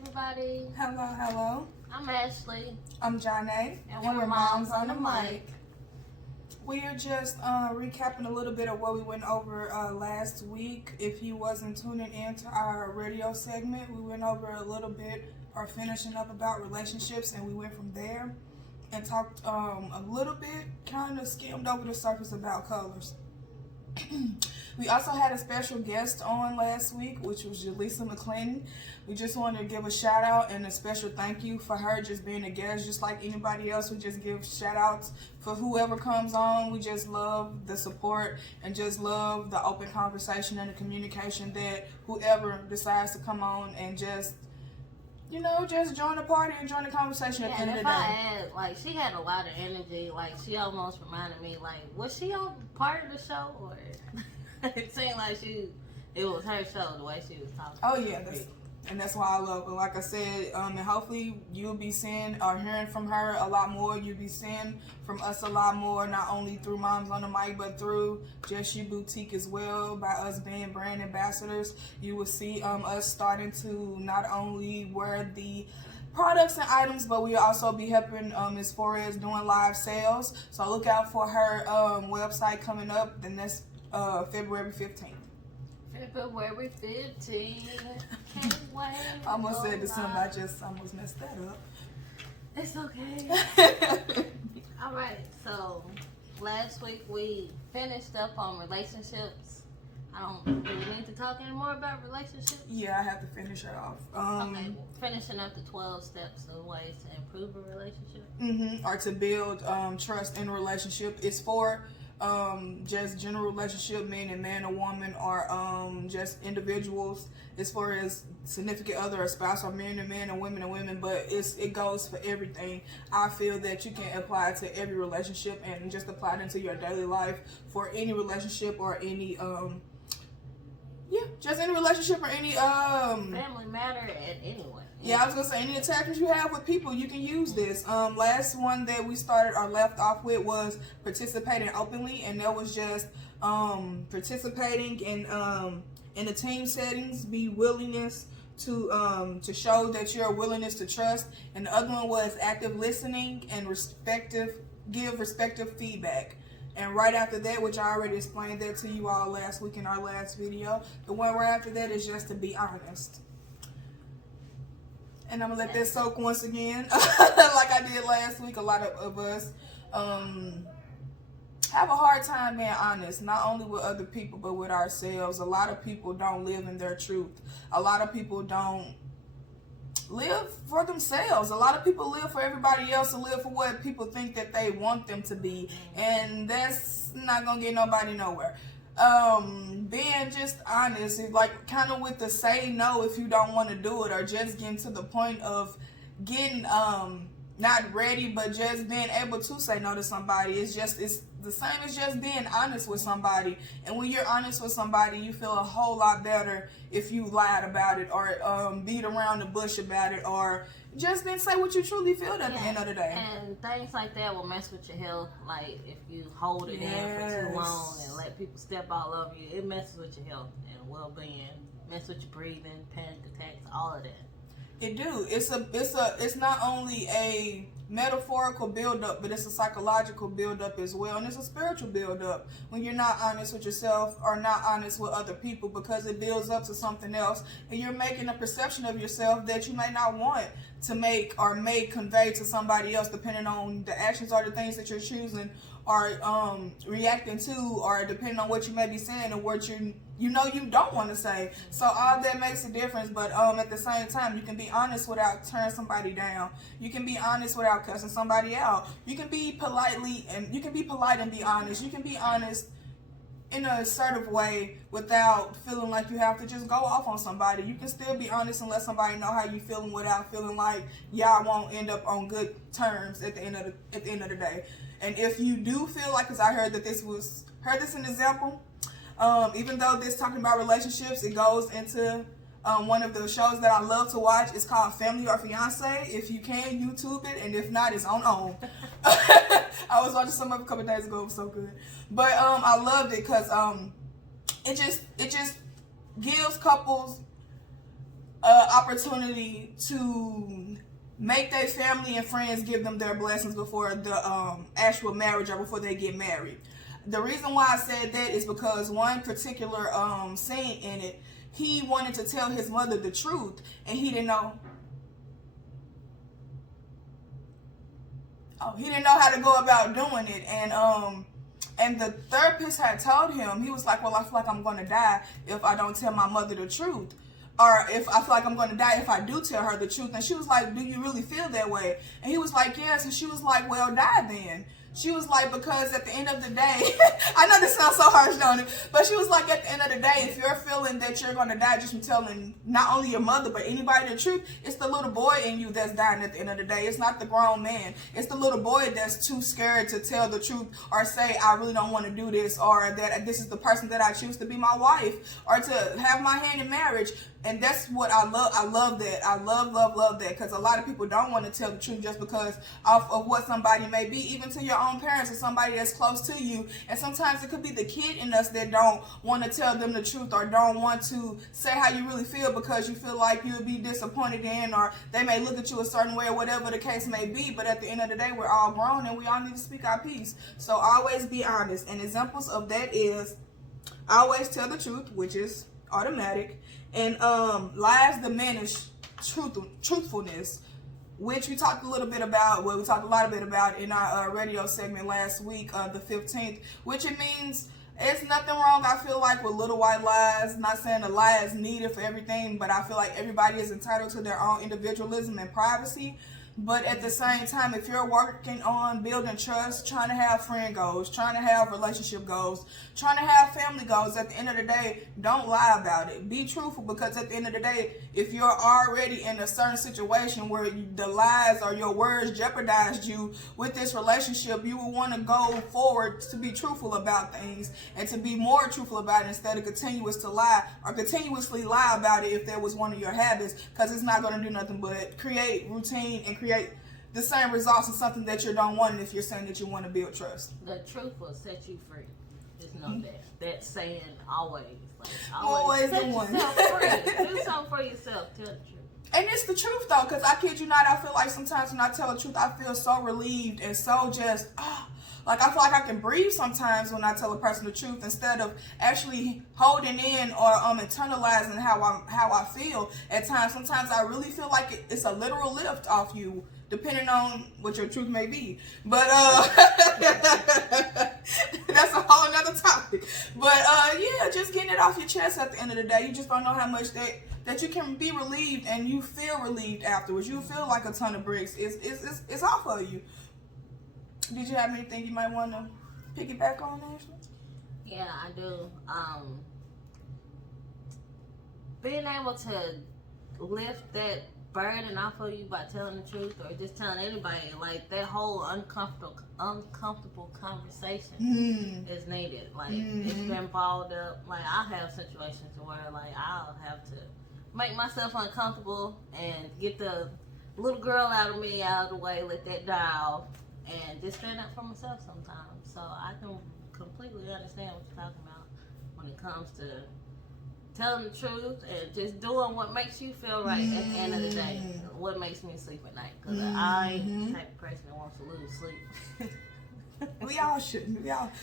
everybody. Hello, hello. I'm Ashley. I'm Johnnatte, And we're Moms on the Mic. We are just recapping a little bit of what we went over last week. If you wasn't tuning into our radio segment, we went over a little bit or finishing up about relationships, and we went from there and talked a little bit, kind of skimmed over the surface about colors. We also had a special guest on last week, which was Jaleesa McClinton. We just wanted to give a shout out and a special thank you for her just being a guest, just like anybody else. We just give shout outs for whoever comes on. We just love the support and just love the open conversation and the communication that whoever decides to come on and just, you know, just join the party and join the conversation at the end of the day. If I add, like, she had a lot of energy. Like, she almost reminded me, like, was she on part of the show? Or it seemed like it was her show, the way she was talking. Oh, yeah. That's why I love her. Like I said, and hopefully you'll be seeing or hearing from her a lot more. You'll be seeing from us a lot more, not only through Moms on the Mic, but through Just You Boutique as well. By us being brand ambassadors, you will see us starting to not only wear the products and items, but we'll also be helping as far as doing live sales. So look out for her website coming up, and that's February 15th. February 15th. Can't wait. I almost said to something, I just almost messed that up. It's okay. All right, so last week we finished up on relationships. Do we need to talk any more about relationships? Yeah, I have to finish her off. Okay, finishing up the 12 steps of ways to improve a relationship. Or to build trust in a relationship. It's for just general relationship, meaning man or woman, or just individuals as far as significant other or spouse, or men and men, or women and women, but it goes for everything. I feel that you can apply it to every relationship and just apply it into your daily life for any relationship or any just any relationship or any family matter and anyway. Yeah, I was gonna say, any attachments you have with people, you can use this. Last one that we started or left off with was participating openly, and that was just participating in the team settings, be willingness to show that you're a willingness to trust, and the other one was active listening and give respective feedback. And right after that, which I already explained that to you all last week in our last video, the one right after that is just to be honest. And I'm going to let that soak once again. Like I did last week, a lot of us have a hard time being honest, not only with other people, but with ourselves. A lot of people don't live in their truth. A lot of people don't live for themselves. A lot of people live for everybody else and live for what people think that they want them to be. And that's not going to get nobody nowhere. Being just honest, like kind of with the say no if you don't want to do it, or just getting to the point of getting not ready, but just being able to say no to somebody. It's the same as just being honest with somebody. And when you're honest with somebody, you feel a whole lot better if you lied about it, or beat around the bush about it, or just didn't say what you truly feel at the end of the day. And things like that will mess with your health. Like if you hold it in for too long and let people step all over you, it messes with your health and well-being, mess with your breathing, panic attacks, all of that. It do. It's not only a metaphorical build-up, but it's a psychological build-up as well, and it's a spiritual build-up when you're not honest with yourself or not honest with other people, because it builds up to something else, and you're making a perception of yourself that you may not want to make or may convey to somebody else, depending on the actions or the things that you're choosing or reacting to, or depending on what you may be saying and what you don't want to say. So all that makes a difference, but at the same time, you can be honest without turning somebody down. You can be honest without cussing somebody out. You can be polite and be honest. You can be honest in an assertive way without feeling like you have to just go off on somebody. You can still be honest and let somebody know how you feeling without feeling like y'all won't end up on good terms at the end of the day. And if you do feel like, because I heard this an example, even though this talking about relationships, it goes into one of the shows that I love to watch. It's called Family or Fiance. If you can, YouTube it, and if not, it's on OWN. I was watching some of it a couple days ago. It was so good. But I loved it because it just gives couples opportunity to make their family and friends give them their blessings before the actual marriage or before they get married. The reason why I said that is because one particular scene in it, he wanted to tell his mother the truth, and he didn't know. He didn't know how to go about doing it, and the therapist had told him, he was like, well, I feel like I'm going to die if I don't tell my mother the truth. Or if I feel like I'm going to die if I do tell her the truth. And she was like, do you really feel that way? And he was like, yes. And she was like, well, die then. She was like, because at the end of the day, I know this sounds so harsh, don't it? But she was like, at the end of the day, if you're feeling that you're going to die just from telling not only your mother, but anybody the truth, it's the little boy in you that's dying at the end of the day. It's not the grown man. It's the little boy that's too scared to tell the truth or say, I really don't want to do this, or that this is the person that I choose to be my wife, or to have my hand in marriage. And that's what I love. I love that. I love that. Because a lot of people don't want to tell the truth just because of what somebody may be, even to your own parents or somebody that's close to you. And sometimes it could be the kid in us that don't want to tell them the truth, or don't want to say how you really feel because you feel like you would be disappointed in, or they may look at you a certain way, or whatever the case may be. But at the end of the day, we're all grown and we all need to speak our piece. So always be honest. And examples of that is always tell the truth, which is automatic. And lies diminish truthfulness, which we talked a little bit about. Well, we talked a lot about in our radio segment last week, the 15th, which it means it's nothing wrong, I feel like, with little white lies. Not saying a lie is needed for everything, but I feel like everybody is entitled to their own individualism and privacy. But at the same time, if you're working on building trust, trying to have friend goals, trying to have relationship goals, trying to have family goals, at the end of the day, don't lie about it. Be truthful, because at the end of the day, if you're already in a certain situation where the lies or your words jeopardized you with this relationship, you will want to go forward to be truthful about things and to be more truthful about it instead of continuously lie about it if that was one of your habits, because it's not going to do nothing but create routine and create the same results of something that you don't want if you're saying that you want to build trust. The truth will set you free. Just know that. That saying always. Like, always set the one. yourself free. Do something for yourself. Tell the truth. And it's the truth, though, because I kid you not, I feel like sometimes when I tell the truth, I feel so relieved and so just, like I feel like I can breathe sometimes when I tell a person the truth, instead of actually holding in or internalizing how I feel at times. Sometimes I really feel like it's a literal lift off you, depending on what your truth may be. But that's a whole nother topic. But yeah, just getting it off your chest at the end of the day. You just don't know how much that you can be relieved, and you feel relieved afterwards. You feel like a ton of bricks. It's off of you. Did you have anything you might want to piggyback on, Ashley? Yeah, I do. Being able to lift that burden off of you by telling the truth, or just telling anybody, like, that whole uncomfortable conversation is needed. Like, it's been balled up. Like, I have situations where, like, I'll have to make myself uncomfortable and get the little girl out of me out of the way, let that die off, and just stand up for myself sometimes. So I can completely understand what you're talking about when it comes to telling the truth and just doing what makes you feel right at the end of the day. What makes me sleep at night. Because I ain't the type of person that wants to lose sleep. We all shouldn't.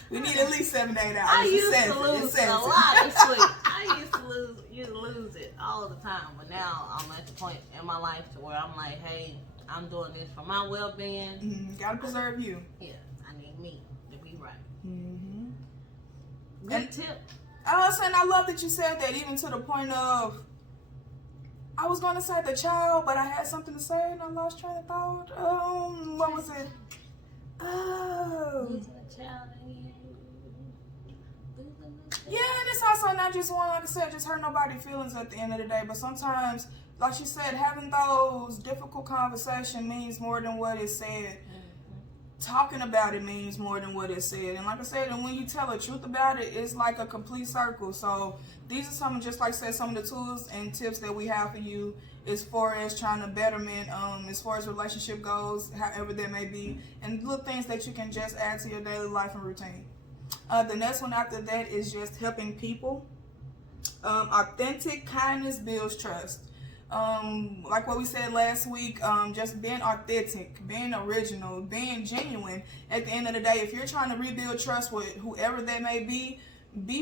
We need at least 7 to 8 hours. I used to lose a lot of sleep. I used to lose it all the time. But now I'm at the point in my life to where I'm like, hey, I'm doing this for my well-being. Gotta preserve you. Yeah, I need me to be right. Mm-hmm. Good tip. I was saying, I love that you said that, even to the point of, I was going to say the child, but I had something to say and I lost train of thought. What was it? Losing a child in you. Yeah, and it's also not just one, like I said, just hurt nobody's feelings at the end of the day. But sometimes, like you said, having those difficult conversations means more than what is said. Talking about it means more than what is said. And like I said, and when you tell the truth about it, it's like a complete circle. So these are some, just like I said, some of the tools and tips that we have for you as far as trying to betterment, as far as relationship goes, however that may be, and little things that you can just add to your daily life and routine. The next one after that is just helping people. Authentic kindness builds trust. Like what we said last week, just being authentic, being original, being genuine. At the end of the day, if you're trying to rebuild trust with whoever they may be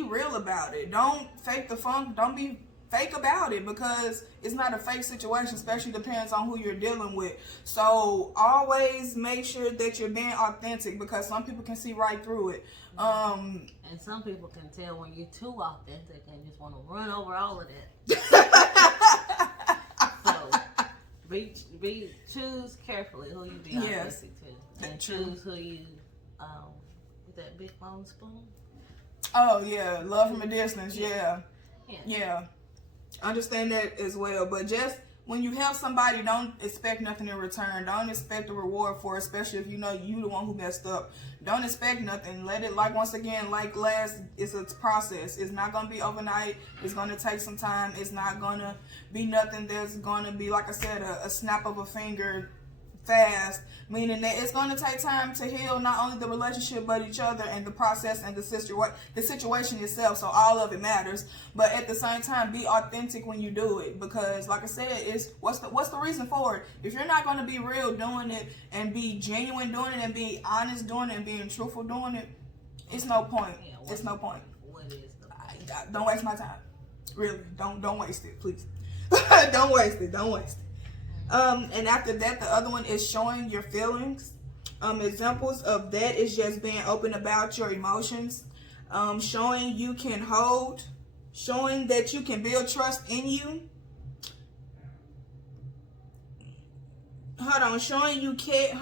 real about it. Don't fake the funk. Don't be fake about it, because it's not a fake situation, especially depends on who you're dealing with. So always make sure that you're being authentic, because some people can see right through it. And some people can tell when you're too authentic and just want to run over all of that. So choose carefully who you be authentic to, and choose who you with that big long spoon. Oh yeah, love from a distance. Yeah. Understand that as well. But just when you help somebody, don't expect nothing in return. Don't expect a reward for it, especially if you know you the one who messed up. Don't expect nothing. Let it, like once again, like last, it's a process. It's not going to be overnight. It's going to take some time. It's not going to be nothing that's going to be, like I said, a snap of a finger fast, meaning that it's going to take time to heal not only the relationship but each other and the process and the situation itself. So all of it matters, but at the same time, be authentic when you do it, because like I said, it's what's the reason for it? If you're not going to be real doing it and be genuine doing it and be honest doing it and being truthful doing it, it's no point. It's no point. What is the point? Don't waste my time. Really, don't waste it, please. Don't waste it. And after that, the other one is showing your feelings. Examples of that is just being open about your emotions, showing you can hold, showing that you can build trust in you. Showing you care.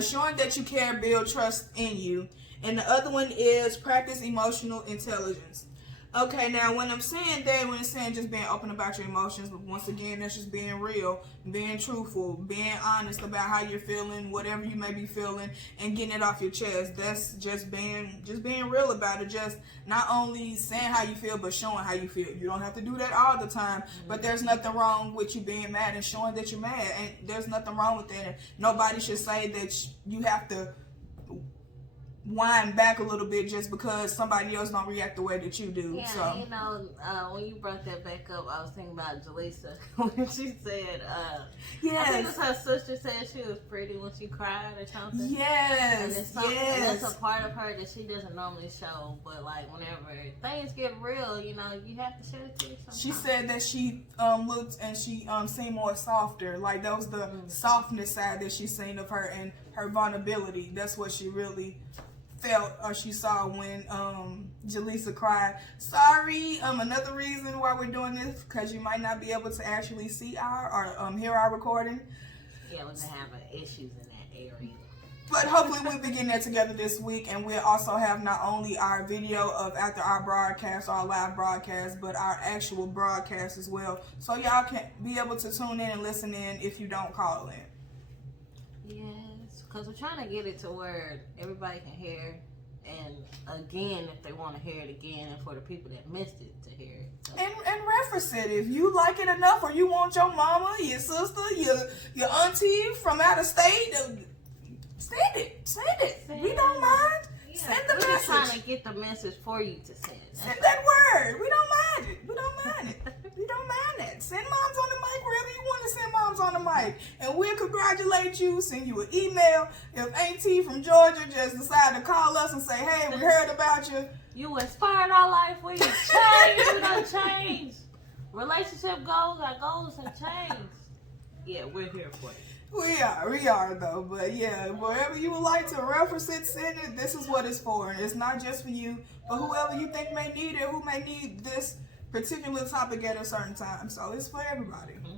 Showing that you care, build trust in you. And the other one is practice emotional intelligence. Okay, now when I'm saying that, when it's saying just being open about your emotions, but once again, that's just being real, being truthful, being honest about how you're feeling, whatever you may be feeling, and getting it off your chest. That's just being real about it. Just not only saying how you feel, but showing how you feel. You don't have to do that all the time, but there's nothing wrong with you being mad and showing that you're mad, and there's nothing wrong with that. And nobody should say that you have to wind back a little bit just because somebody else don't react the way that you do. Yeah, so. you know, when you brought that back up, I was thinking about Jaleesa when she said, yes. I think it was her sister said she was pretty when she cried or something. Yes, and that's a part of her that she doesn't normally show, but like whenever things get real, you know, you have to show it to you sometimes. She said that she looked and she seemed more softer. Like that was the softness side that she seen of her, and her vulnerability. That's what she really felt or she saw when Jaleesa cried. Sorry, another reason why we're doing this, because you might not be able to actually see our or hear our recording. Yeah, we're gonna have issues in that area. But hopefully we'll be getting that together this week, and we'll also have not only our video of after our broadcast, our live broadcast, but our actual broadcast as well, so y'all can be able to tune in and listen in if you don't call in. Yes, because we're trying to get it to where everybody can hear, and again, if they want to hear it again, and for the people that missed it to hear it. So. And reference it if you like it enough, or you want your mama, your sister, your auntie from out of state. Send it. We don't mind. Yeah. Send the message. We're just trying to get the message for you to send. Send that word. We don't mind it. We don't mind that. Send moms on the mic wherever you want to send moms on the mic. And we'll congratulate you, send you an email. If Auntie from Georgia just decided to call us and say, hey, we heard about you. You inspired our life. We changed. We done changed. Relationship goals, our goals have changed. Yeah, we're here for you. We are though, but yeah, wherever you would like to reference it, send it. This is what it's for. It's not just for you, but whoever you think may need it, who may need this particular topic at a certain time. So it's for everybody. Mm-hmm.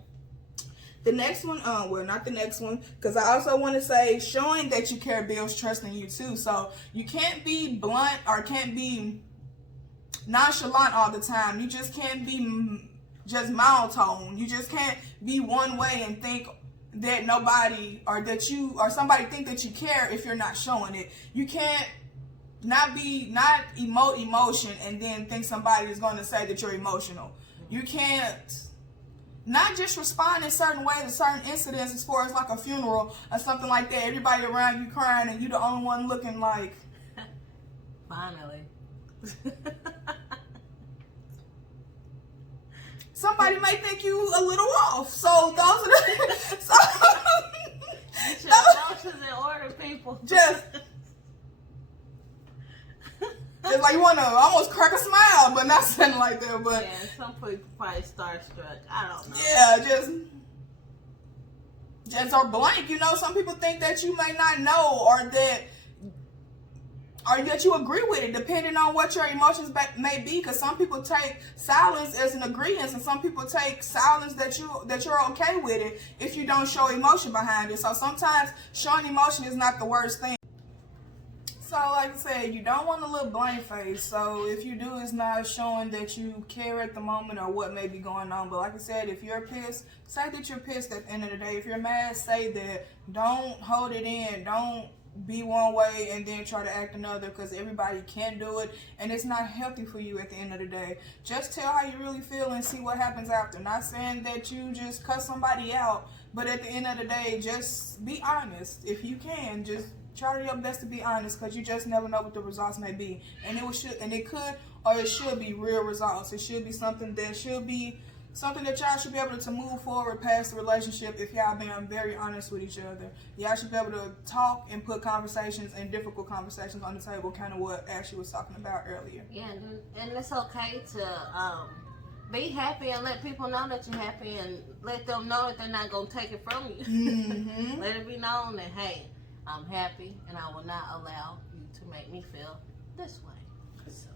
The next one, well, not the next one, because I also want to say showing that you care builds trust in you too. So you can't be blunt or can't be nonchalant all the time. You just can't be just monotone. You just can't be one way and think that nobody or that you or somebody think that you care if you're not showing it. You can't not emote emotion and then think somebody is going to say that you're emotional. You can't not just respond in certain ways to certain incidents as far as like a funeral or something like that. Everybody around you crying and you the only one looking like finally. somebody may think you a little off. So those are the Get your emotions in order, people. just like you want to almost crack a smile, but not something like that. But yeah, some people probably starstruck. I don't know. yeah, just are blank. You know, some people think that you may not know, or that you agree with it, depending on what your emotions may be. Because some people take silence as an agreement, and some people take silence that you're okay with it if you don't show emotion behind it. So sometimes showing emotion is not the worst thing. So like I said, you don't want to look blank face. So if you do, it's not showing that you care at the moment or what may be going on. But like I said, if you're pissed, say that you're pissed at the end of the day. If you're mad, say that. Don't hold it in. Don't be one way and then try to act another, because everybody can do it, and it's not healthy for you at the end of the day. Just tell how you really feel and see what happens after. Not saying that you just cuss somebody out, but at the end of the day, just be honest. If you can, just try your best to be honest, because you just never know what the results may be. And it could or it should be real results. It should be something that y'all should be able to move forward past the relationship if y'all being very honest with each other. Y'all should be able to talk and put conversations and difficult conversations on the table, kind of what Ashley was talking about earlier. Yeah, and it's okay to be happy and let people know that you're happy, and let them know that they're not going to take it from you. Mm-hmm. Let it be known that, hey, I'm happy and I will not allow you to make me feel this way. So.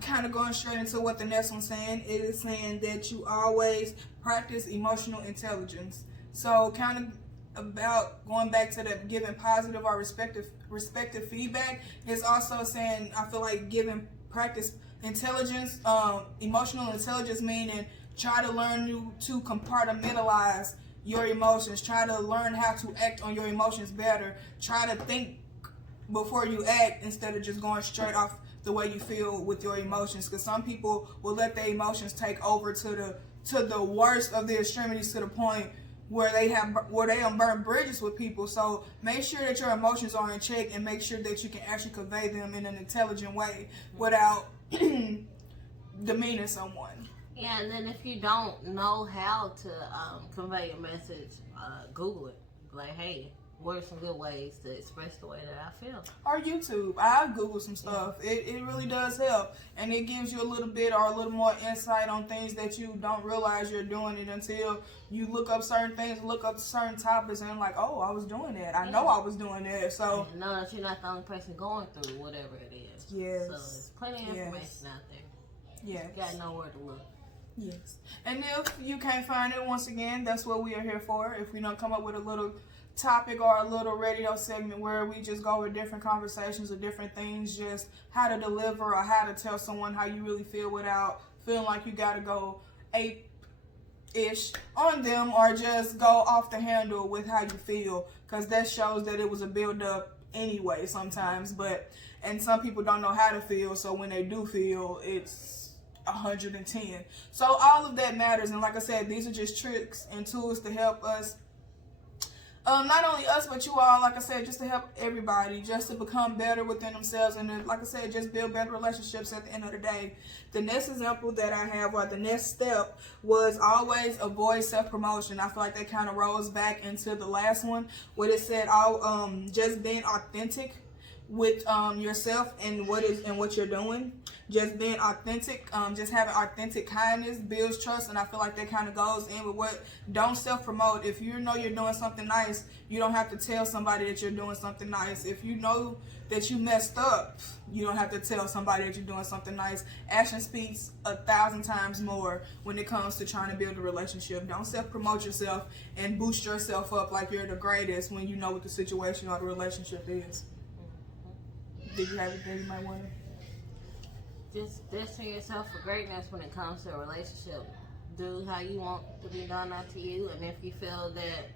Kind of going straight into what the next one's saying, it is saying that you always practice emotional intelligence. So kind of about going back to the giving positive or respective feedback, it's also saying, I feel like practice intelligence, emotional intelligence, meaning try to learn to compartmentalize your emotions. Try to learn how to act on your emotions better. Try to think before you act instead of just going straight off the way you feel with your emotions. Because some people will let their emotions take over to the worst of their extremities, to the point where they burn bridges with people. So make sure that your emotions are in check, and make sure that you can actually convey them in an intelligent way without demeaning someone. Yeah, and then if you don't know how to convey a message, Google it. Like, hey, what are some good ways to express the way that I feel? Or YouTube. I Google some stuff. It really does help. And it gives you a little bit or a little more insight on things that you don't realize you're doing it until you look up certain things, look up certain topics, and like, oh, I was doing that. I know I was doing that. So know that you're not the only person going through whatever it is. Yes. So there's plenty of information out there. Yes. You gotta know where to look. Yes. And if you can't find it, once again, that's what we are here for. If we don't come up with a little topic or a little radio segment where we just go with different conversations or different things, just how to deliver or how to tell someone how you really feel without feeling like you gotta go ape-ish on them, or just go off the handle with how you feel, because that shows that it was a build-up anyway sometimes. And some people don't know how to feel, so when they do feel, it's 110. So all of that matters. And like I said, these are just tricks and tools to help us, not only us, but you all, like I said, just to help everybody, just to become better within themselves, and like I said, just build better relationships at the end of the day. The next example that I have, or the next step, was always avoid self-promotion. I feel like that kind of rolls back into the last one, where it said just being authentic with yourself and what you're doing. Just being authentic, just having authentic kindness builds trust, and I feel like that kind of goes in with what, don't self-promote. If you know you're doing something nice, you don't have to tell somebody that you're doing something nice. If you know that you messed up, you don't have to tell somebody that you're doing something nice. Action speaks 1,000 times more when it comes to trying to build a relationship. Don't self-promote yourself and boost yourself up like you're the greatest when you know what the situation or the relationship is. Did you have anything you might want to? Just destinate yourself for greatness when it comes to a relationship. Do how you want to be done unto you, and if you feel that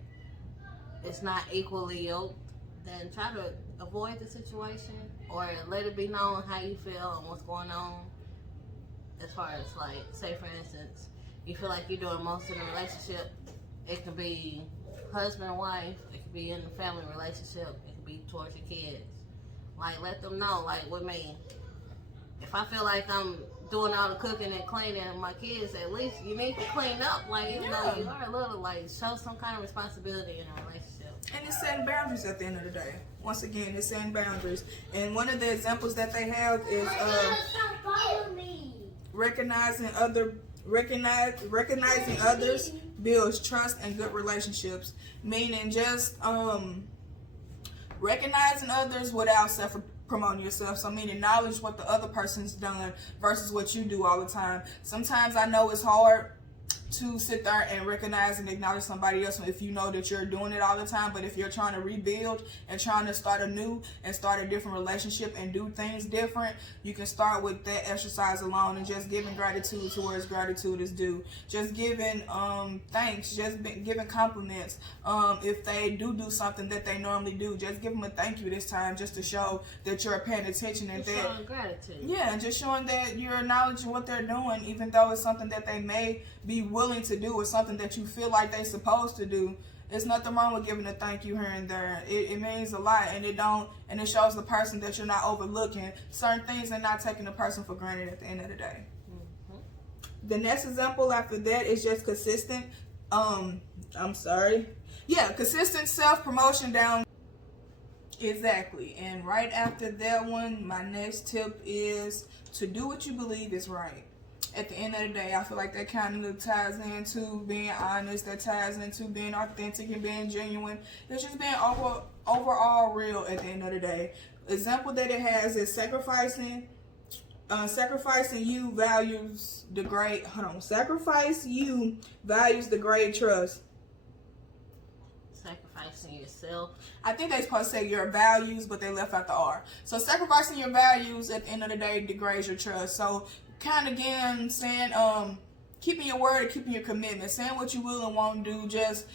it's not equally yoked, then try to avoid the situation, or let it be known how you feel and what's going on. As far as, like, say for instance, you feel like you're doing most of the relationship. It could be husband and wife, it could be in the family relationship, it could be towards your kids. Like, let them know, like with me, if I feel like I'm doing all the cooking and cleaning, and my kids, at least you need to clean up. Like, even though you are little, like, show some kind of responsibility in a relationship. And it's setting boundaries at the end of the day. Once again, it's setting boundaries. And one of the examples that they have is recognizing others builds trust and good relationships. Meaning just recognizing others without promoting yourself. So meaning acknowledge what the other person's done versus what you do all the time. Sometimes I know it's hard to sit there and recognize and acknowledge somebody else if you know that you're doing it all the time. But if you're trying to rebuild and trying to start anew and start a different relationship and do things different, you can start with that exercise alone and just giving gratitude to where gratitude is due. Just giving thanks, just giving compliments. If they do something that they normally do, just give them a thank you this time, just to show that you're paying attention and just showing gratitude. Yeah, and just showing that you're acknowledging what they're doing, even though it's something that they may be willing to do or something that you feel like they're supposed to do. There's nothing wrong with giving a thank you here and there. It means a lot, and it shows the person that you're not overlooking certain things and not taking the person for granted at the end of the day. Mm-hmm. The next example after that is just consistent. Consistent self-promotion down. Exactly. And right after that one, my next tip is to do what you believe is right. At the end of the day, I feel like that kind of ties into being honest, that ties into being authentic and being genuine. It's just being overall real at the end of the day. Example that it has is sacrificing you values the great trust. Sacrificing yourself. I think they supposed to say your values, but they left out the R. So sacrificing your values at the end of the day degrades your trust. So kind of again saying keeping your word and keeping your commitment, saying what you will and won't do, just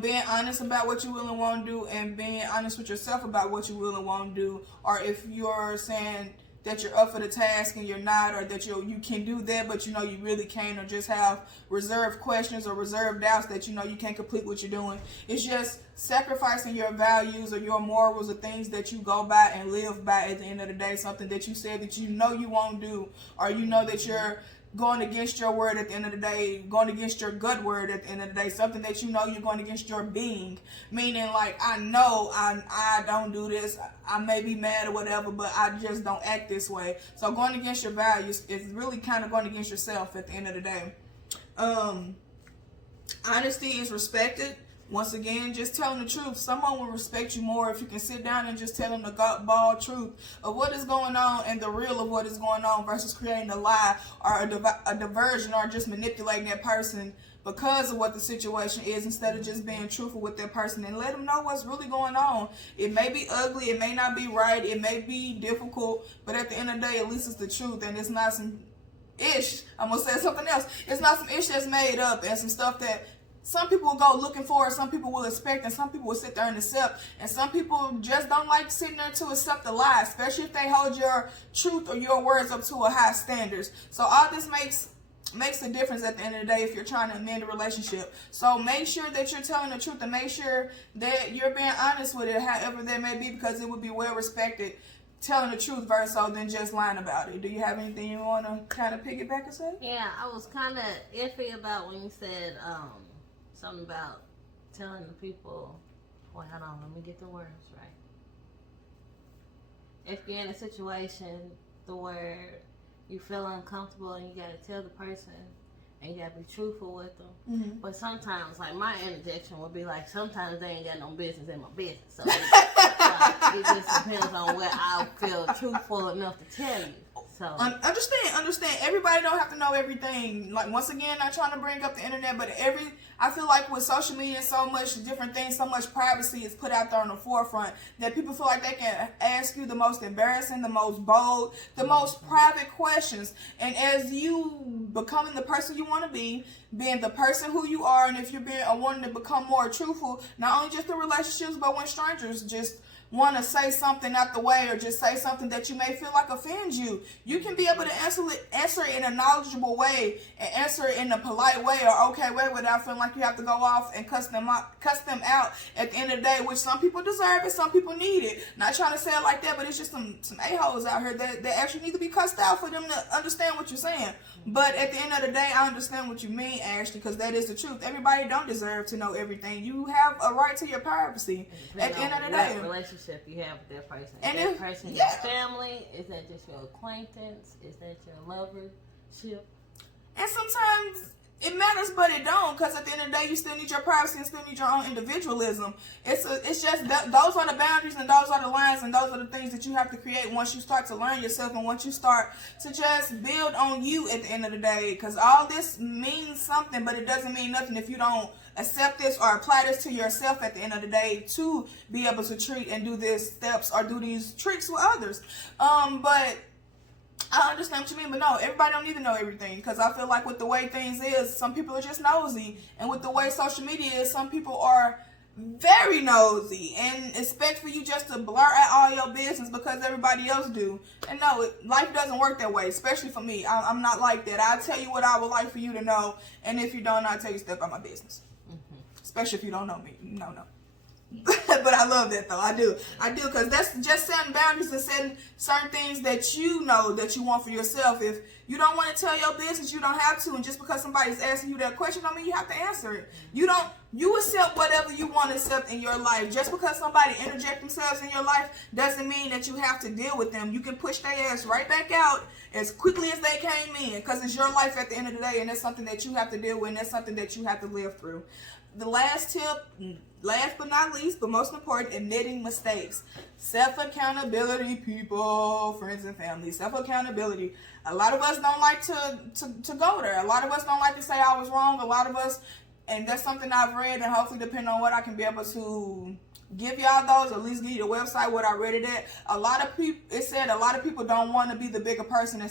being honest about what you will and won't do, and being honest with yourself about what you will and won't do. Or if you're saying that you're up for the task and you're not, or that you can do that but you know you really can't, or just have reserved questions or reserved doubts that you know you can't complete what you're doing. It's just sacrificing your values or your morals or things that you go by and live by at the end of the day, something that you said that you know you won't do, or you know that you're going against your word at the end of the day, going against your gut word at the end of the day, something that you know you're going against your being. Meaning, like, I know I don't do this, I may be mad or whatever, but I just don't act this way. So going against your values is really kind of going against yourself at the end of the day. Honesty is respected. Once again, just telling the truth. Someone will respect you more if you can sit down and just tell them the bald truth of what is going on and the real of what is going on, versus creating a lie or a diversion or just manipulating that person because of what the situation is, instead of just being truthful with that person and let them know what's really going on. It may be ugly, it may not be right, it may be difficult, but at the end of the day, at least it's the truth, and it's not some ish. I'm going to say something else. It's not some ish that's made up and some stuff that some people will go looking for, some people will expect, and some people will sit there and accept. And some people just don't like sitting there to accept a lie, especially if they hold your truth or your words up to a high standards. So all this makes a difference at the end of the day if you're trying to amend a relationship. So make sure that you're telling the truth, and make sure that you're being honest with it, however that may be, because it would be well respected telling the truth versus than just lying about it. Do you have anything you want to kind of piggyback and say? Yeah, I was kind of iffy about when you said something about telling the people, wait, hold on, let me get the words right. If you're in a situation where you feel uncomfortable and you got to tell the person and you got to be truthful with them. Mm-hmm. But sometimes, like, my interjection would be like, sometimes they ain't got no business in my business. So it just depends on what I feel truthful enough to tell you. So understand. Everybody don't have to know everything. Like, once again, not trying to bring up the internet, but I feel like with social media and so much different things, so much privacy is put out there on the forefront that people feel like they can ask you the most embarrassing, the most bold, the most private questions. And as you becoming the person you want to be, being the person who you are, and if you're wanting to become more truthful, not only just in relationships, but when strangers just want to say something out the way or just say something that you may feel like offends you, you can be able to answer it in a knowledgeable way and answer it in a polite way or okay way without feeling like you have to go off and cuss them out at the end of the day, which some people deserve it, some people need it. Not trying to say it like that, but it's just some a-holes out here that actually need to be cussed out for them to understand what you're saying. But at the end of the day, I understand what you mean, Ashley, because that is the truth. Everybody don't deserve to know everything. You have a right to your privacy at the end of the day. What relationship you have with that person. And is that person your family? Is that just your acquaintance? Is that your lovership? And sometimes it matters, but it don't, because at the end of the day, you still need your privacy and still need your own individualism. It's just those are the boundaries and those are the lines and those are the things that you have to create once you start to learn yourself and once you start to just build on you at the end of the day. Because all this means something, but it doesn't mean nothing if you don't accept this or apply this to yourself at the end of the day to be able to treat and do these steps or do these tricks with others. But I understand what you mean, but no, everybody don't need to know everything, because I feel like with the way things is, some people are just nosy, and with the way social media is, some people are very nosy and expect for you just to blur out all your business because everybody else do. And no, life doesn't work that way, especially for me. I'm not like that. I'll tell you what I would like for you to know, and if you don't, I'll tell you step out my business. Especially if you don't know me. No. But I love that though. I do, because that's just setting boundaries and setting certain things that you know that you want for yourself. If you don't want to tell your business, you don't have to. And just because somebody's asking you that question, don't mean you have to answer it. You accept whatever you want to accept in your life. Just because somebody interject themselves in your life doesn't mean that you have to deal with them. You can push their ass right back out as quickly as they came in, because it's your life at the end of the day, and that's something that you have to deal with, and that's something that you have to live through. The last tip, last but not least, but most important, admitting mistakes. Self-accountability, people, friends and family. Self-accountability. A lot of us don't like to go there. A lot of us don't like to say I was wrong. A lot of us, and that's something I've read, and hopefully depending on what I can be able to give y'all those, at least give you the website what I read it at. It said a lot of people don't want to be the bigger person and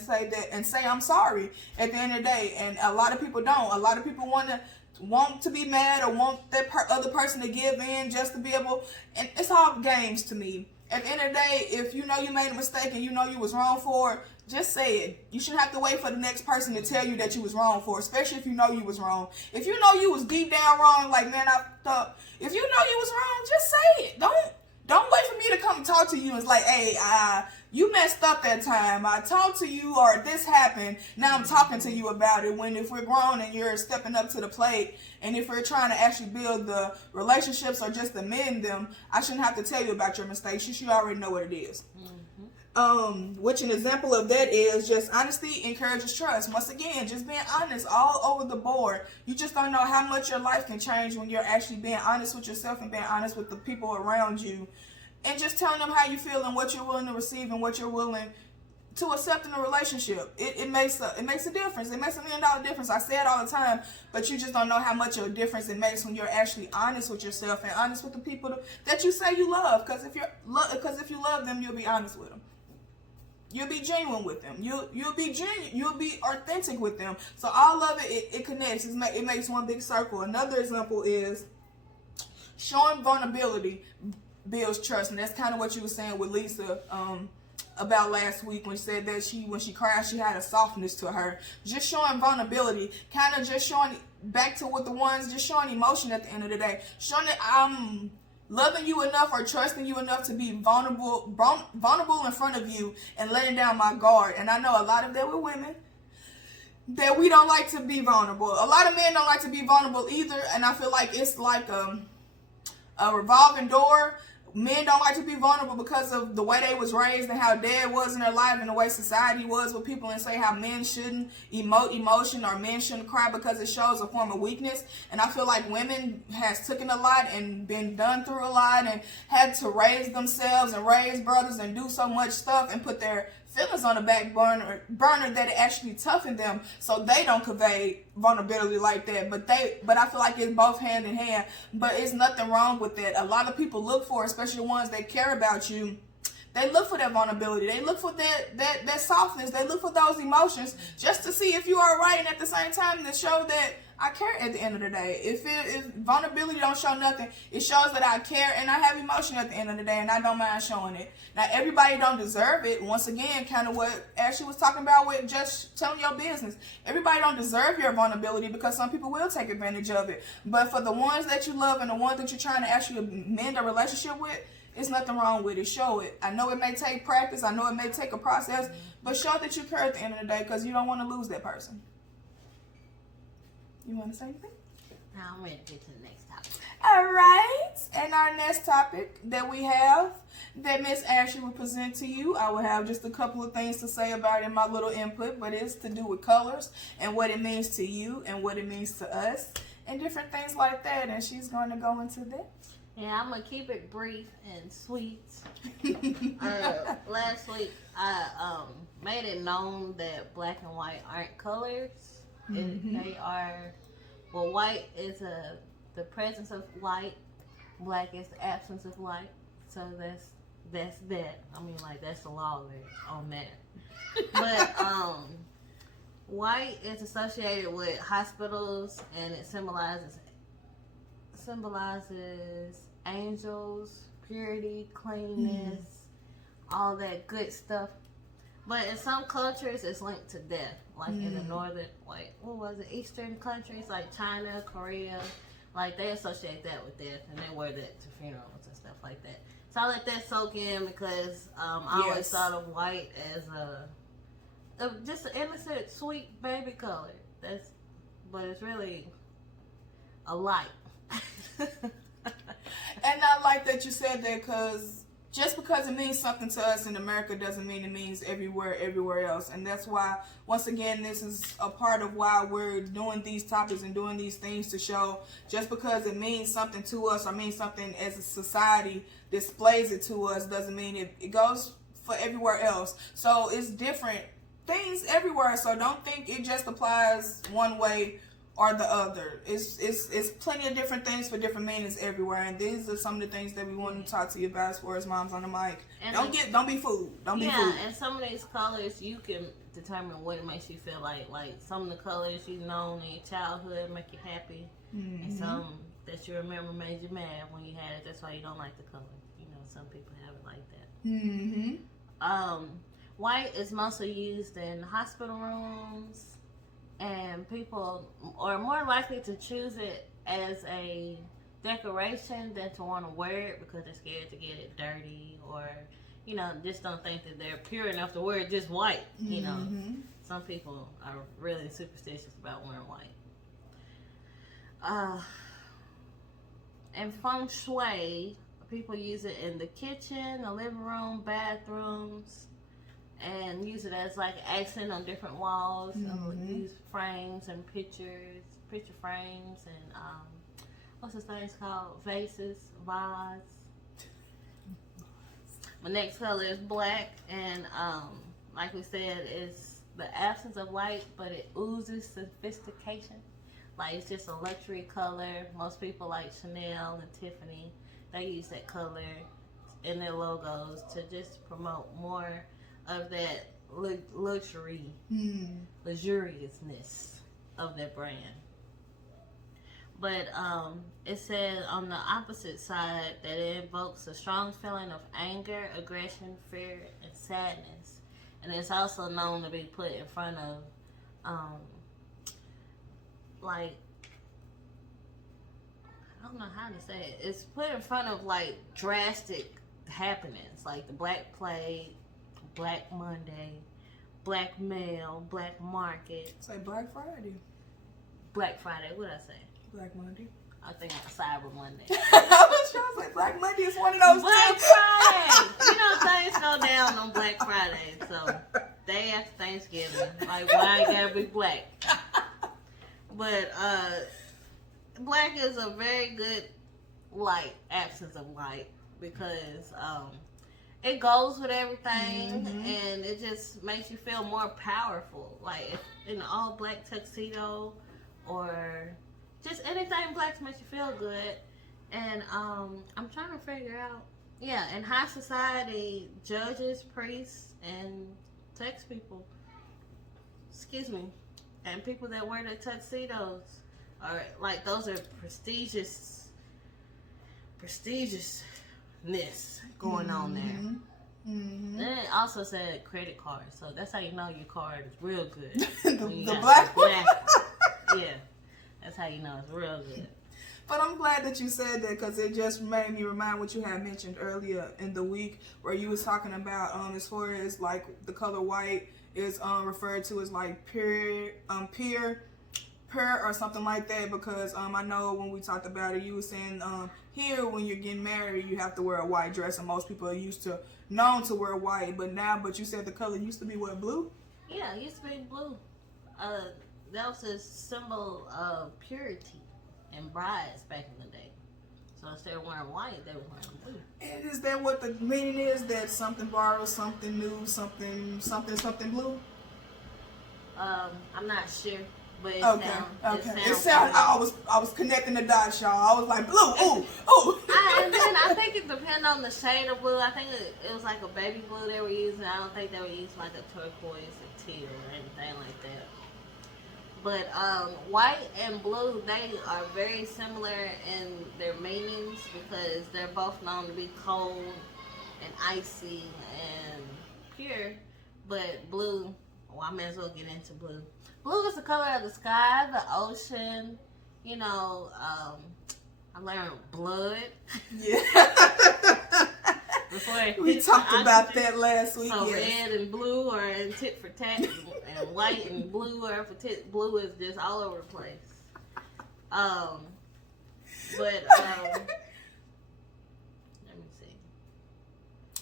say I'm sorry at the end of the day. And a lot of people don't. A lot of people want to be mad or want that other person to give in just to be able, and it's all games to me. At the end of the day, if you know you made a mistake and you know you was wrong for it, just say it. You shouldn't have to wait for the next person to tell you that you was wrong for it, especially if you know you was wrong. If you know you was deep down wrong, like, man, I thought, if you know you was wrong, just say it. Don't wait for me to come and talk to you and it's like, hey, you messed up that time. I talked to you or this happened. Now I'm talking to you about it. When if we're grown and you're stepping up to the plate and if we're trying to actually build the relationships or just amend them, I shouldn't have to tell you about your mistakes. You should already know what it is. Which an example of that is just honesty encourages trust. Once again, just being honest all over the board. You just don't know how much your life can change when you're actually being honest with yourself and being honest with the people around you. And just telling them how you feel and what you're willing to receive and what you're willing to accept in a relationship. It makes a difference. It makes $1 million difference. I say it all the time, but you just don't know how much of a difference it makes when you're actually honest with yourself and honest with the people that you say you love. Because if you love them, you'll be honest with them. You'll be genuine with them. You'll be genuine. You'll be authentic with them. So all of it connects. It makes one big circle. Another example is showing vulnerability builds trust, and that's kind of what you were saying with Lisa about last week when she said that when she cried, she had a softness to her. Just showing vulnerability, kind of just showing back to what the ones, just showing emotion at the end of the day, showing that I'm loving you enough or trusting you enough to be vulnerable in front of you and letting down my guard. And I know a lot of that with women, that we don't like to be vulnerable. A lot of men don't like to be vulnerable either, and I feel like it's like a revolving door. Men don't like to be vulnerable because of the way they was raised and how dad was in their life and the way society was with people, and say how men shouldn't emote emotion or men shouldn't cry because it shows a form of weakness. And I feel like women has taken a lot and been done through a lot and had to raise themselves and raise brothers and do so much stuff and put their feelings on the back burner that it actually toughened them, so they don't convey vulnerability like that. But I feel like it's both hand in hand. But it's nothing wrong with that. A lot of people look for, especially the ones that care about you, they look for that vulnerability. They look for that softness. They look for those emotions just to see if you are right, and at the same time to show that I care at the end of the day. If vulnerability don't show nothing, it shows that I care and I have emotion at the end of the day, and I don't mind showing it. Now, everybody don't deserve it. Once again, kind of what Ashley was talking about with just telling your business. Everybody don't deserve your vulnerability because some people will take advantage of it. But for the ones that you love and the ones that you're trying to actually mend a relationship with, it's nothing wrong with it. Show it. I know it may take practice. I know it may take a process, but show that you care at the end of the day because you don't want to lose that person. You want to say anything? Now I'm ready to get to the next topic. All right. And our next topic that we have that Miss Ashley will present to you, I will have just a couple of things to say about it in my little input, but it's to do with colors and what it means to you and what it means to us and different things like that. And she's going to go into that. Yeah, I'm going to keep it brief and sweet. Last week, I made it known that black and white aren't colors. They are, well, white is the presence of light, black is the absence of light. So that's that. I mean, like, that's the law there on that. But white is associated with hospitals, and it symbolizes angels, purity, cleanness, all that good stuff. But in some cultures, it's linked to death. Like in the northern, Eastern countries like China, Korea, like they associate that with death, and they wear that to funerals and stuff like that. So I let that soak in because I always thought of white as just an innocent, sweet baby color. But it's really a light. And I like that you said that because just because it means something to us in America doesn't mean it means everywhere else. And that's why, once again, this is a part of why we're doing these topics and doing these things to show just because it means something to us or means something as a society displays it to us doesn't mean it goes for everywhere else. So it's different things everywhere. So don't think it just applies one way or the other. It's plenty of different things for different meanings everywhere, and these are some of the things that we want to talk to you about as far as moms on the mic. And don't be fooled. Don't be fooled. And some of these colors you can determine what it makes you feel like. Like some of the colors you known in your childhood make you happy, and some that you remember made you mad when you had it. That's why you don't like the color. You know, some people have it like that. White is mostly used in hospital rooms. And people are more likely to choose it as a decoration than to want to wear it because they're scared to get it dirty or, you know, just don't think that they're pure enough to wear just white. You know, some people are really superstitious about wearing white. And feng shui, people use it in the kitchen, the living room, bathrooms. And use it as like accent on different walls. Use frames and picture frames, and what's this thing called? Vases, vase. The next color is black, and like we said, it's the absence of light, but it oozes sophistication. Like it's just a luxury color. Most people like Chanel and Tiffany. They use that color in their logos to just promote more of that luxuriousness of their brand. But it says on the opposite side that it invokes a strong feeling of anger, aggression, fear, and sadness. And it's also known to be put in front of like, I don't know how to say it. It's put in front of like drastic happenings like the Black Plague, Black Monday, Black Mail, Black Market. Say Black Friday. Black Friday, what did I say? Black Monday. I think Cyber Monday. I was trying to say Black Monday is one of those Black Friday! You know, things go down on Black Friday, so day after Thanksgiving. Like, why I gotta be black? But, black is a very good light, absence of light, because, it goes with everything, and it just makes you feel more powerful. Like if in an all black tuxedo, or just anything black makes you feel good. And I'm trying to figure out. Yeah, in high society, judges, priests, and tax people, and people that wear their tuxedos or like those are prestigious prestigiousness going on there. Mm-hmm. Then it also said credit card, so that's how you know your card is real good. the black one. Yeah, that's how you know it's real good. But I'm glad that you said that, because it just made me remind what you had mentioned earlier in the week, where you was talking about as far as like the color white is referred to as like pure or something like that, because I know when we talked about it, you were saying here when you're getting married you have to wear a white dress, and most people are used to known to wear white, but you said the color used to be what, blue? Yeah, it used to be blue. That was a symbol of purity and brides back in the day. So instead of wearing white, they were wearing blue. And is that what the meaning is? That something borrowed, something new, something blue? I'm not sure, but it Okay. It sounds. I was connecting the dots, y'all. I was like, blue. Ooh. And then I think it depends on the shade of blue. I think it was like a baby blue they were using. I don't think they were using like a turquoise or teal or anything like that. But white and blue, they are very similar in their meanings, because they're both known to be cold and icy and pure. But blue, well, I may as well get into blue. Blue is the color of the sky, the ocean, you know, I learned blood. Yeah. We hit talked the about oxygen. that last week. So yes. red and blue are in tit for tat, and white and blue are for tit. Blue is just all over the place. Let me see.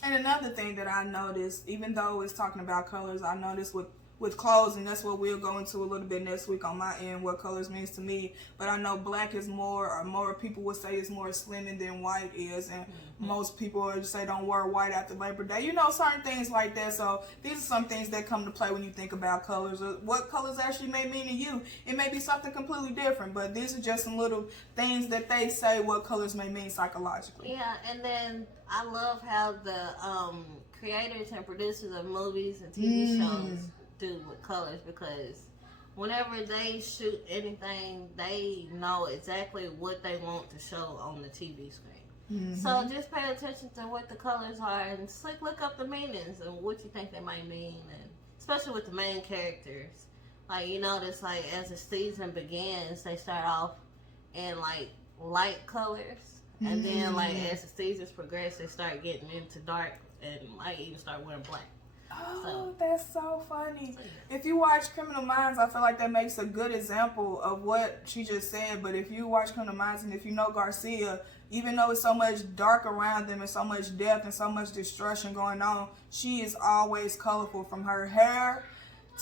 And another thing that I noticed, even though it's talking about colors, I noticed with clothes, and that's what we'll go into a little bit next week on my end, what colors means to me. But I know black is more people would say it's more slimming than white is, and most people would say don't wear white after Labor Day. You know, certain things like that. So these are some things that come to play when you think about colors. What colors actually may mean to you. It may be something completely different, but these are just some little things that they say what colors may mean psychologically. Yeah, and then I love how the creators and producers of movies and TV shows do with colors, because whenever they shoot anything, they know exactly what they want to show on the TV screen. So just pay attention to what the colors are, and look up the meanings and what you think they might mean, and especially with the main characters. Like, you notice, like, as the season begins, they start off in like light colors, and then like as the seasons progress, they start getting into dark, and might even start wearing black. Oh, that's so funny. If you watch Criminal Minds, I feel like that makes a good example of what she just said. But if you watch Criminal Minds, and if you know Garcia, even though it's so much dark around them and so much death and so much destruction going on, she is always colorful, from her hair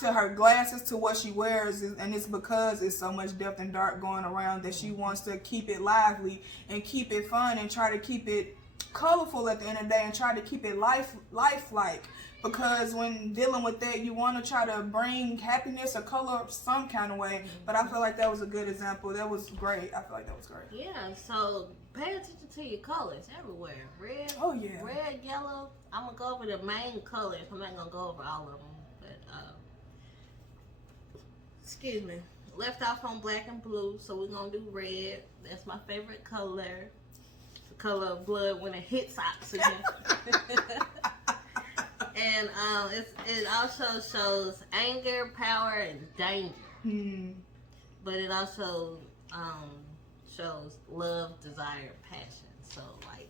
to her glasses to what she wears. And it's because it's so much depth and dark going around that she wants to keep it lively and keep it fun and try to keep it colorful at the end of the day, and try to keep it lifelike. Because when dealing with that, you want to try to bring happiness or color some kind of way. But I feel like that was a good example. That was great. I feel like that was great. Yeah, so pay attention to your colors everywhere. Red, red, yellow. I'm going to go over the main colors. I'm not going to go over all of them. But, excuse me. Left off on black and blue, so we're going to do red. That's my favorite color. The color of blood when it hits oxygen. And it also shows anger, power, and danger. But it also shows love, desire, passion. So, like,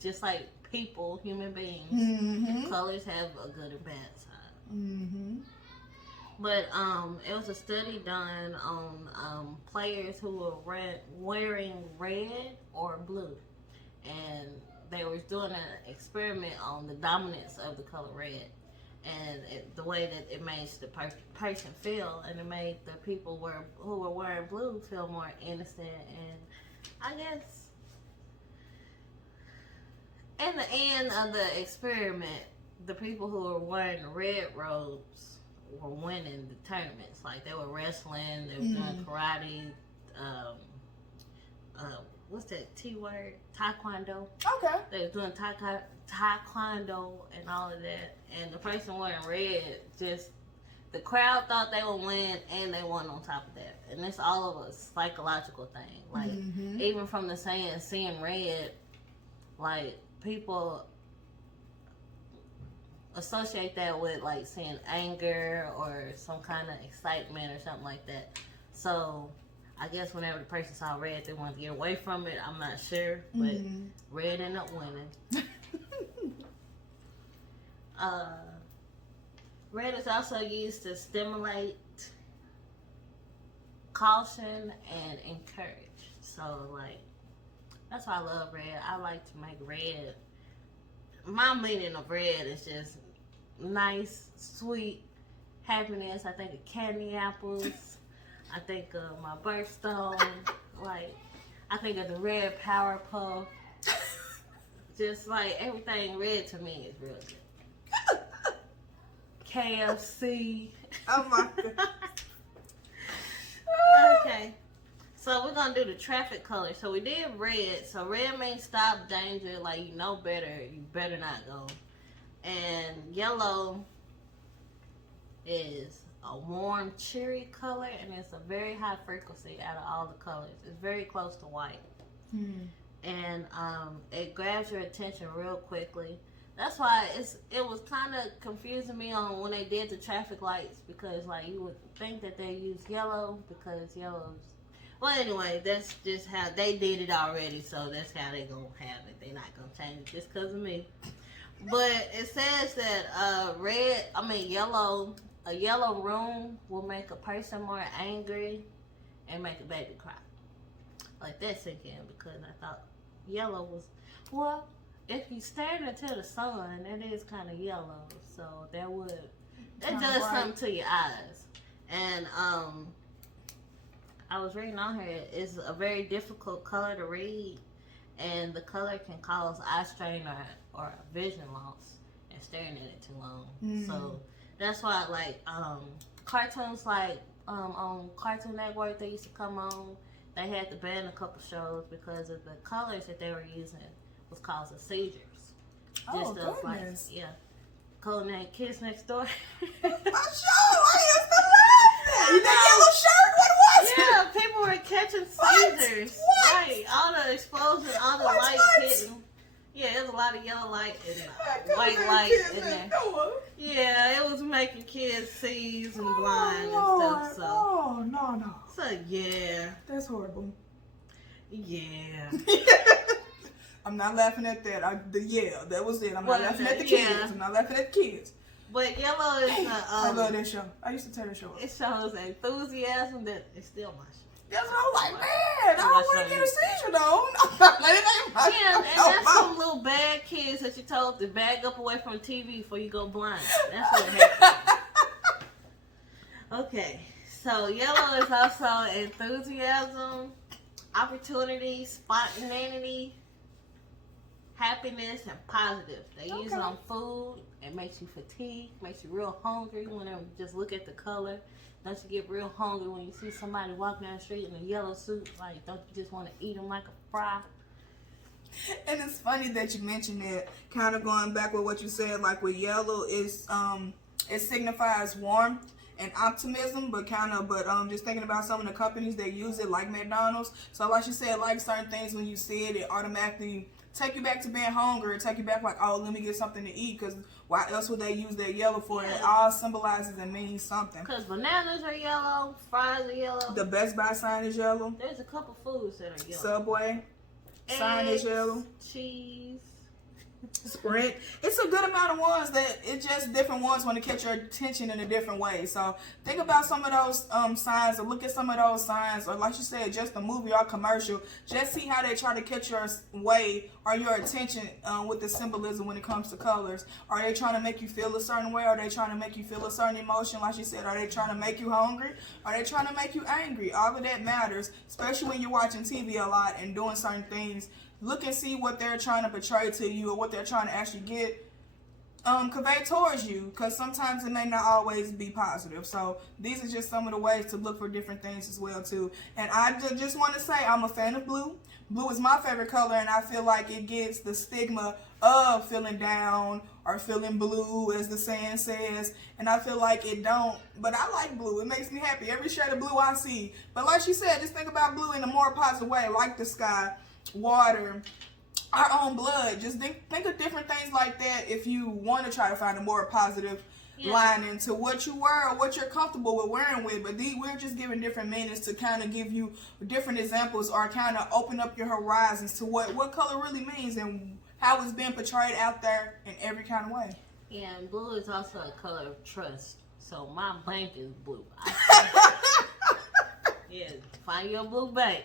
just like people, human beings, colors have a good and bad side. But it was a study done on players who were wearing red or blue. And they were doing an experiment on the dominance of the color red, and the way that it made the person feel, and it made the people who were wearing blue feel more innocent. And I guess in the end of the experiment, the people who were wearing the red robes were winning the tournaments. Like, they were wrestling, they were doing karate, what's that T word? Taekwondo. Okay. They were doing taekwondo and all of that. And the person wearing red just the crowd thought they would win, and they won on top of that. And it's all of a psychological thing. Like, even from the saying, seeing red, like, people associate that with, like, seeing anger or some kind of excitement or something like that. So, I guess whenever the person saw red, they wanted to get away from it. I'm not sure, but red ended up winning. Red is also used to stimulate, caution, and encourage. So, like, that's why I love red. I like to make red. My meaning of red is just nice, sweet happiness. I think of candy apples. I think of my birthstone. Like, I think of the red Powerpuff. Just like everything red to me is real good. KFC. Oh my god. Okay. So we're gonna do the traffic color. So we did red. So red means stop, danger, like you know better, you better not go. And yellow is a warm, cheery color, and it's a very high frequency out of all the colors. It's very close to white. And it grabs your attention real quickly. That's why it was kind of confusing me on when they did the traffic lights, because like you would think that they use yellow because yellow's. Well, anyway, that's just how they did it already, so that's how they gonna have it. They're not gonna change it just because of me. But it says that yellow. A yellow room will make a person more angry and make a baby cry. Like that sink in, because I thought yellow was, well, if you stared into the sun, it is kind of yellow, so that does something to your eyes. And I was reading on here, it's a very difficult color to read, and the color can cause eye strain or vision loss and staring at it too long. So that's why, like, cartoons like on Cartoon Network, they used to come on, they had to ban a couple shows because of the colors that they were using was causing seizures. Oh, Just goodness. Like, yeah. Codename Kids Next Door. My show, I used to love that. The yellow shirt, what was it? Yeah, people were catching seizures. What? Right. All the explosion, all the light hitting. Yeah, there's a lot of yellow light and white light in there. Yeah, it was making kids seize and blind and stuff. So. Oh, no. So, yeah. That's horrible. Yeah. I'm not laughing at that. That was it. I'm not laughing at the yeah. kids. I'm not laughing at the kids. But yellow is I love that show. I used to tear that show up. It shows enthusiasm that it's still my show. That's what I'm like, man, I don't want to get a seizure though. Yeah, and that's some little bad kids that you told to bag up away from TV before you go blind. That's what happened. Okay, so yellow is also enthusiasm, opportunity, spontaneity, happiness, and positive. They use it on food. It makes you fatigued, makes you real hungry when you just look at the color. Don't you get real hungry when you see somebody walking down the street in a yellow suit? Like, don't you just want to eat them like a fry? And it's funny that you mentioned that. Kind of going back with what you said, like with yellow, is it signifies warmth and optimism, but just thinking about some of the companies that use it, like McDonald's. So like you said, like certain things, when you see it, it automatically take you back to being hungry, take you back like, oh, let me get something to eat, because why else would they use that yellow for? It all symbolizes and means something. Because bananas are yellow, fries are yellow. The Best Buy sign is yellow. There's a couple foods that are yellow. Subway sign is yellow. Cheese. Sprint. It's a good amount of ones that it's just different ones want to catch your attention in a different way. So think about some of those signs, or look at some of those signs, or like you said, just a movie or commercial. Just see how they try to catch your way or your attention with the symbolism when it comes to colors. Are they trying to make you feel a certain way? Are they trying to make you feel a certain emotion? Like you said, are they trying to make you hungry? Are they trying to make you angry? All of that matters, especially when you're watching TV a lot and doing certain things. Look and see what they're trying to portray to you, or what they're trying to actually get convey towards you, because sometimes it may not always be positive. So these are just some of the ways to look for different things as well too. And I just want to say I'm a fan of blue. Blue is my favorite color, and I feel like it gets the stigma of feeling down or feeling blue, as the saying says, and I feel like it don't, but I like blue. It makes me happy, every shade of blue I see. But like she said, just think about blue in a more positive way, like the sky, water, our own blood. Just think of different things like that if you want to try to find a more positive line into what you wear or what you're comfortable with wearing with. But we're just giving different meanings to kind of give you different examples, or kind of open up your horizons to what color really means and how it's being portrayed out there in every kind of way. Yeah, and blue is also a color of trust. So my bank is blue. Yeah, find your blue bank.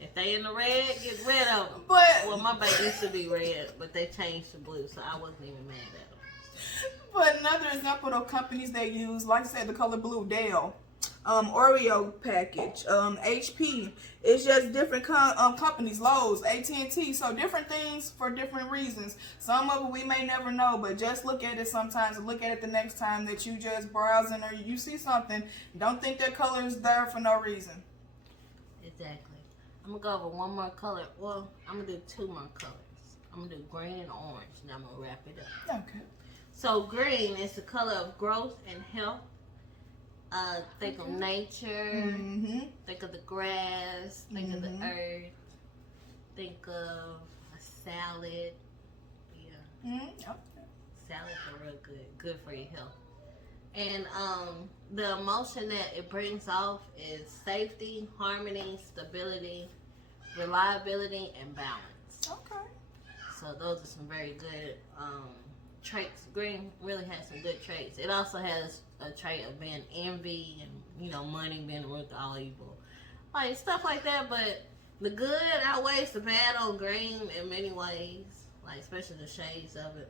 If they in the red, get rid of them. Well, my bank used to be red, but they changed to blue, so I wasn't even mad at them. But another example of companies they use, like I said, the color blue, Dell, Oreo package, HP. It's just different companies, Lowe's, AT&T. So different things for different reasons. Some of it we may never know, but just look at it sometimes, and look at it the next time that you just browsing or you see something. Don't think that color is there for no reason. Exactly. I'm going to go over one more color. Well, I'm going to do two more colors. I'm going to do green and orange, and I'm going to wrap it up. Okay. So green is the color of growth and health. Think of nature. Think of the grass. Think of the earth. Think of a salad. Yeah. Salads are real good. Good for your health. And the emotion that it brings off is safety, harmony, stability, reliability, and balance. Okay. So those are some very good traits. Green really has some good traits. It also has a trait of being envy and, money being the root of all evil. Like, stuff like that, but the good outweighs the bad on green in many ways. Like, especially the shades of it.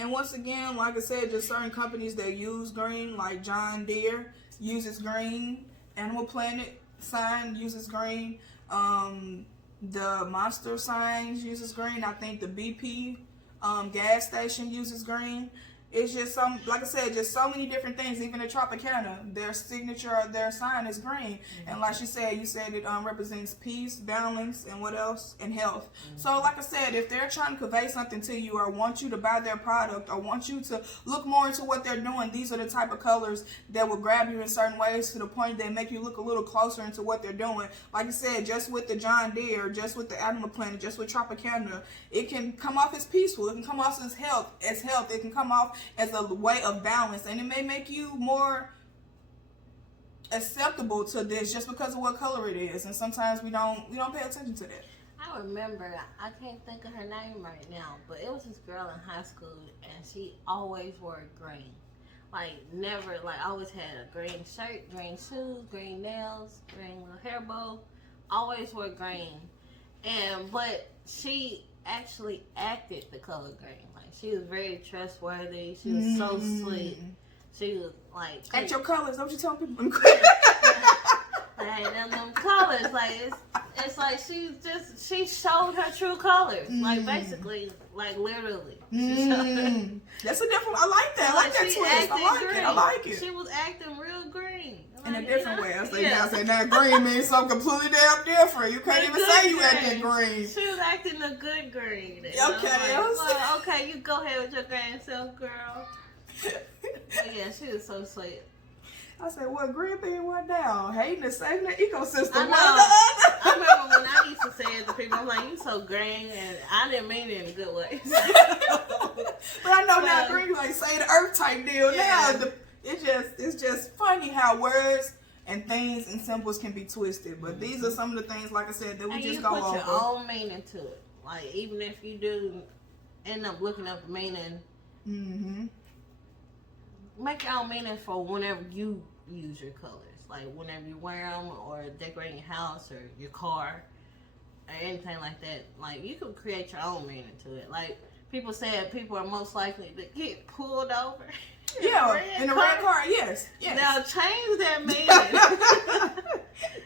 And once again, like I said, just certain companies that use green, like John Deere uses green, Animal Planet sign uses green, the Monster signs uses green. I think the BP gas station uses green. It's just like I said, just so many different things. Even the Tropicana, their signature or their sign is green. And like you said it represents peace, balance, and what else? And health. So like I said, if they're trying to convey something to you, or want you to buy their product, or want you to look more into what they're doing, these are the type of colors that will grab you in certain ways, to the point that make you look a little closer into what they're doing. Like I said, just with the John Deere, just with the Animal Planet, just with Tropicana, it can come off as peaceful. It can come off as health. It can come off as a way of balance, and it may make you more acceptable to this just because of what color it is. And sometimes we don't pay attention to that. I remember, I can't think of her name right now, but it was this girl in high school, and she always wore green. Like, never, always had a green shirt, green shoes, green nails, green little hair bow, always wore green. But she actually acted the color green. She was very trustworthy. She was so sweet. She was like... At your colors, don't you tell people? Like, them colors. Like, it's like she showed her true colors. Like, basically, literally. That's a different... I like that. I like that twist. I like it. She was acting real green. In a different way. I say that green means something completely damn different. You can't even say you acting green. She was acting a good green. Okay. Okay, you go ahead with your green self, girl. But yeah, she was so sweet. I said, what, green being what down? Hating and saving the ecosystem. I know. I remember when I used to say it to people, I'm like, you so green, and I didn't mean it in a good way. But I know now green, like, say the earth type deal. Yeah. Now, it's just funny how words and things and symbols can be twisted. But these are some of the things, like I said, that we just go over. You put your own meaning to it. Like, even if you do end up looking up the meaning, make your own meaning for whenever you use your colors. Like, whenever you wear them, or decorating your house or your car, or anything like that. Like, you can create your own meaning to it. Like, people said people are most likely to get pulled over. Yeah, in a red car, yes. Now change that meaning.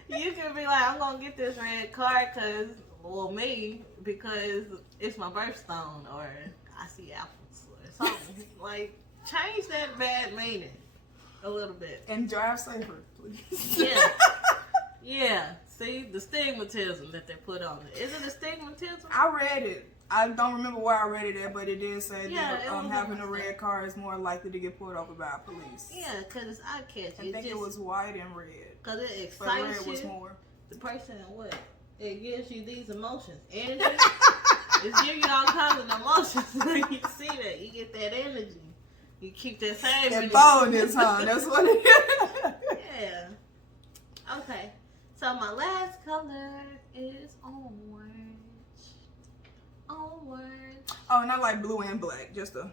You can be like, I'm gonna get this red car because Well, me, because it's my birthstone, or I see apples, or something. Like, change that bad meaning a little bit. And drive safer, please. Yeah. Yeah. See, the stigmatism that they put on it. Is it a stigmatism? I read it. I don't remember where I read it at, but it did say Yeah, that having a red car is more likely to get pulled over by police. Yeah, because it's eye-catching. I think it was white and red. Because it But excites red you. was more. The person, what? It gives you these emotions. Energy. It's giving you all kinds of emotions when you see that. You get that energy. You keep that same That energy. boldness, huh? That's what it is. Yeah. Okay. So my last color is orange. Orange. Oh, and I like blue and black, just to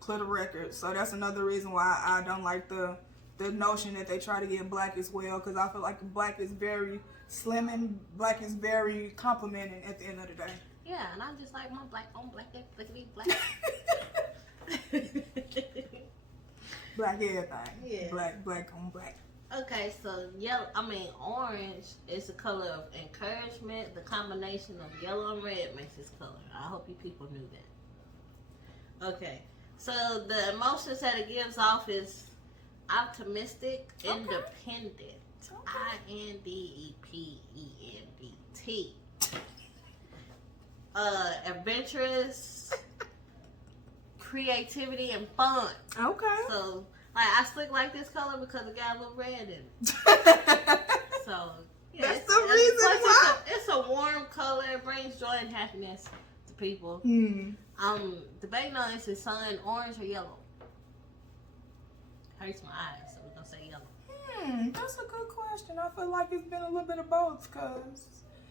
clear the record. So that's another reason why I don't like the notion that they try to get black as well, because I feel like black is very slim and black is very complimenting at the end of the day. Yeah, and I just like my black on black, black. Black everything. Yeah. Black on black. Okay, so orange is a color of encouragement. The combination of yellow and red makes this color. I hope you people knew that. Okay, so the emotions that it gives off is optimistic, Okay. independent, Okay. INDEPENDT, adventurous, creativity, and fun. Okay. So, like, I slick like this color because it got a little red in it. So, yeah, That's the reason why. It's a warm color. It brings joy and happiness to people. Debating on is sun orange or yellow. Hurts my eyes, so we're gonna say yellow. That's a good question. I feel like it's been a little bit of both, because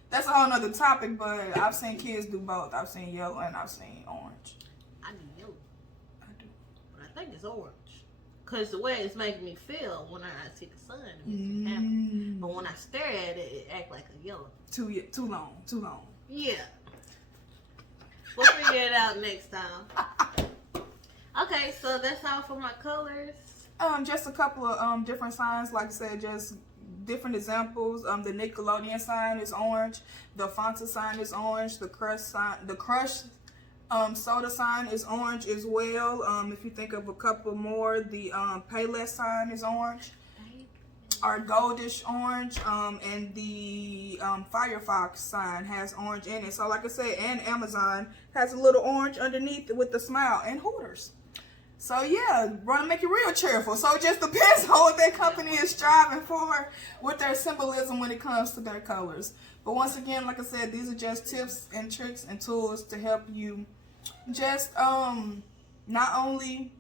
that's a whole nother topic, but I've seen kids do both. I've seen yellow and I've seen orange. I do yellow, I do. but I think it's orange. Because the way it's making me feel when I see the sun, it makes me happy. But when I stare at it, it acts like a yellow. Too long. Yeah. We'll figure it out next time. Okay, so that's all for my colors. Just a couple of different signs. Like I said, just different examples. The Nickelodeon sign is orange. The Fanta sign is orange. The Crush soda sign is orange as well. If you think of a couple more, the Payless sign is orange. Our goldish orange, and the Firefox sign has orange in it. So like I said, and Amazon has a little orange underneath it with the smile, and Hooters. So yeah, want to make it real cheerful. So it just depends on what that company is striving for with their symbolism when it comes to their colors. But once again, like I said, these are just tips and tricks and tools to help you just not only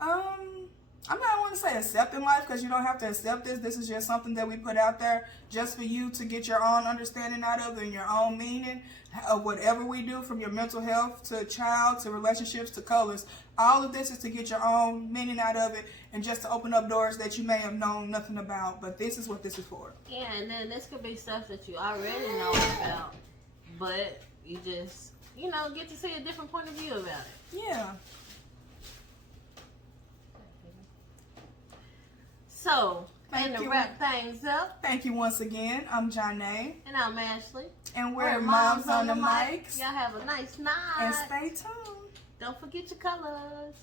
I'm not want to say accepting life, because you don't have to accept this. This is just something that we put out there just for you to get your own understanding out of and your own meaning of whatever we do, from your mental health to child to relationships to colors. All of this is to get your own meaning out of it and just to open up doors that you may have known nothing about. But this is what this is for. Yeah, and then this could be stuff that you already know about, but you just, get to see a different point of view about it. Yeah. So, Thank to you. wrap things up, Thank you once again. I'm Johnnae. and I'm Ashley. And we're Moms on the Mics. Y'all have a nice night. And stay tuned. Don't forget your colors.